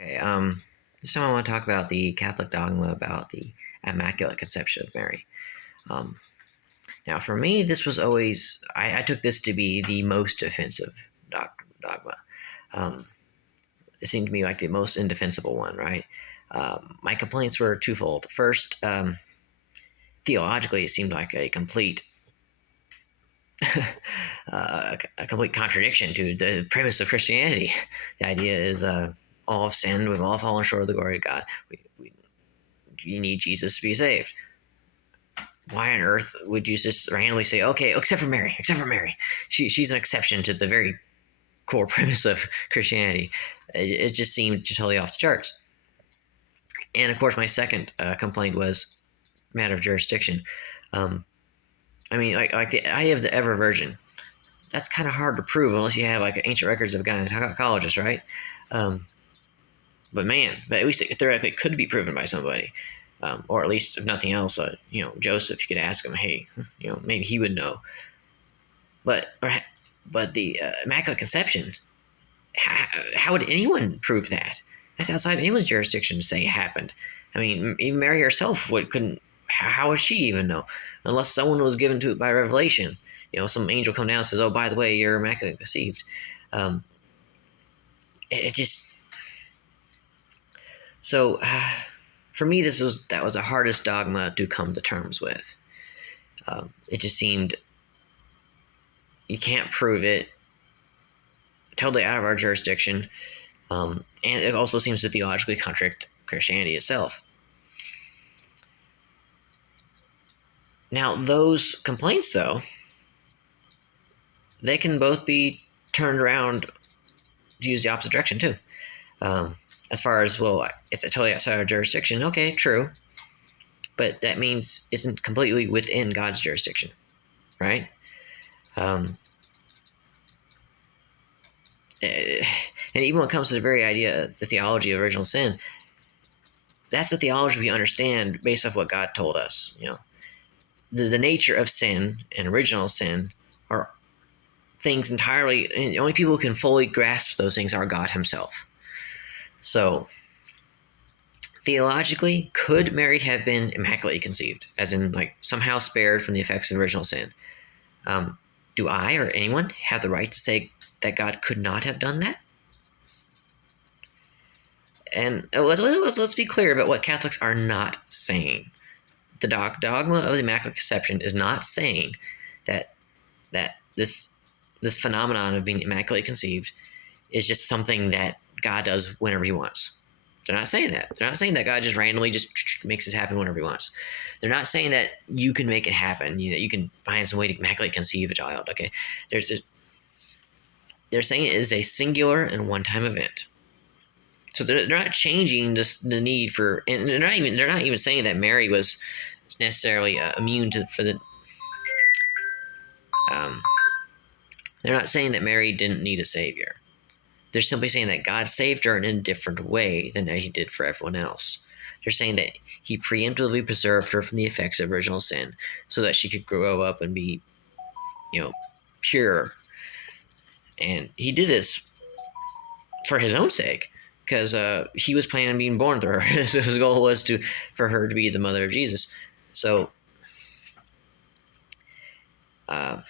Okay, this time I want to talk about the Catholic dogma about the Immaculate Conception of Mary. Um, Now, for me, this was always, I took this to be the most offensive dogma. Um, it seemed to me like the most indefensible one, right? My complaints were twofold. First, theologically, it seemed like a complete a complete contradiction to the premise of Christianity. The idea is all have sinned, we've all fallen short of the glory of God. You need Jesus to be saved. Why on earth would you just randomly say, okay, except for Mary, she's an exception to the very core premise of Christianity? It just seemed totally off the charts. And of course, my second complaint was matter of jurisdiction. Um, I mean, like the idea of the ever virgin. That's kind of hard to prove unless you have like ancient records of gynecologists, right? Um, but at least it theoretically could be proven by somebody. Or at least if nothing else, Joseph, you could ask him, hey, maybe he would know. But the Immaculate Conception, how would anyone prove that? That's outside anyone's jurisdiction to say it happened. I mean, even Mary herself couldn't. How would she even know? Unless someone was given to it by revelation. Some angel come down and says, "Oh, by the way, you're immaculate conceived." Um, it just so for me, that was the hardest dogma to come to terms with. It just seemed you can't prove it, totally out of our jurisdiction, and it also seems to theologically contradict Christianity itself. Now, those complaints, though, they can both be turned around to use the opposite direction too. As far as, well, it's totally outside our jurisdiction. Okay, true, but that means it isn't completely within God's jurisdiction, right? Um, and even when it comes to the very idea, the theology of original sin, that's the theology we understand based off what God told us. The nature of sin and original sin are things entirely, and the only people who can fully grasp those things are God Himself. So, theologically, could Mary have been immaculately conceived, as in, like, somehow spared from the effects of original sin? Do I or anyone have the right to say that God could not have done that? And let's be clear about what Catholics are not saying. The dogma of the Immaculate Conception is not saying that this phenomenon of being immaculately conceived is just something that God does whenever He wants. They're not saying that. They're not saying that God just randomly just makes this happen whenever He wants. They're not saying that you can make it happen. You can find some way to immaculately conceive a child. Okay, they're saying it is a singular and one-time event. So they're not changing the need for, and they're not even saying that Mary was necessarily immune for the. Um, they're not saying that Mary didn't need a savior. They're simply saying that God saved her in a different way than He did for everyone else. They're saying that He preemptively preserved her from the effects of original sin so that she could grow up and be, pure. And He did this for His own sake, because He was planning on being born through her. His goal was for her to be the mother of Jesus. So, and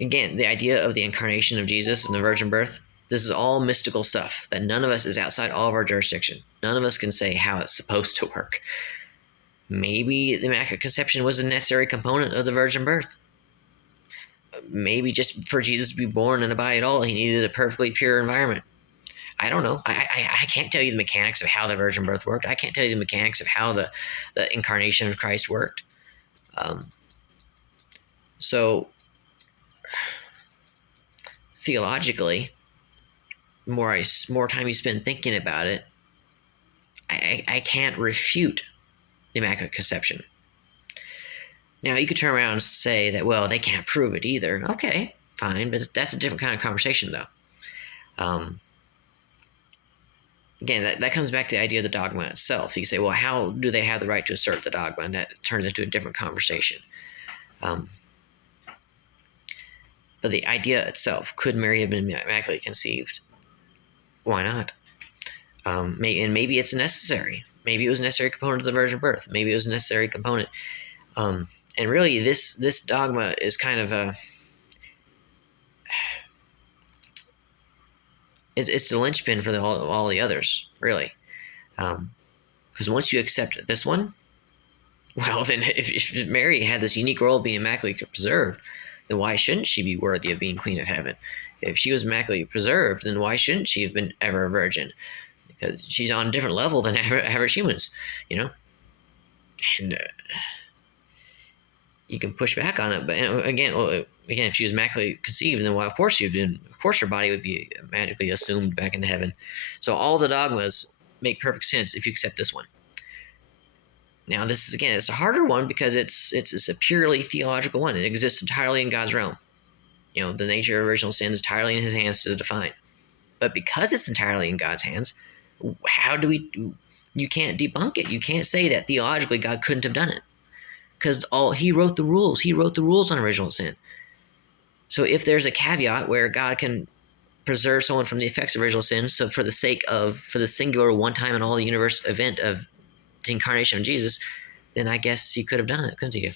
again, the idea of the incarnation of Jesus and the virgin birth, this is all mystical stuff that none of us is outside all of our jurisdiction. None of us can say how it's supposed to work. Maybe the Immaculate Conception was a necessary component of the virgin birth. Maybe just for Jesus to be born in a body at all, He needed a perfectly pure environment. I don't know. I can't tell you the mechanics of how the virgin birth worked. I can't tell you the mechanics of how the incarnation of Christ worked. So theologically, more time you spend thinking about it, I can't refute the Immaculate Conception. Now, you could turn around and say that, well, they can't prove it either. Okay, fine, but that's a different kind of conversation, though. Again, that comes back to the idea of the dogma itself. You say, well, how do they have the right to assert the dogma? And that turns into a different conversation. But But the idea itself, could Mary have been immaculately conceived? Why not? And maybe it's necessary. Maybe it was a necessary component of the virgin birth. Maybe it was a necessary component. And really, this dogma is kind of it's the linchpin for all the others, really. Because once you accept this one, well, then if Mary had this unique role of being immaculately preserved, then why shouldn't she be worthy of being Queen of Heaven? If she was immaculately preserved, then why shouldn't she have been ever a virgin? Because she's on a different level than average humans, you know? And you can push back on it, but again, if she was immaculately conceived, then why? Of course her body would be magically assumed back into heaven. So all the dogmas make perfect sense if you accept this one. Now, this is, again, it's a harder one because it's a purely theological one. It exists entirely in God's realm. The nature of original sin is entirely in His hands to define. But because it's entirely in God's hands, how do we? You can't debunk it. You can't say that theologically God couldn't have done it, because He wrote the rules. He wrote the rules on original sin. So if there's a caveat where God can preserve someone from the effects of original sin, so for the singular one time in all the universe event of the incarnation of Jesus, then I guess He could have done it, couldn't He?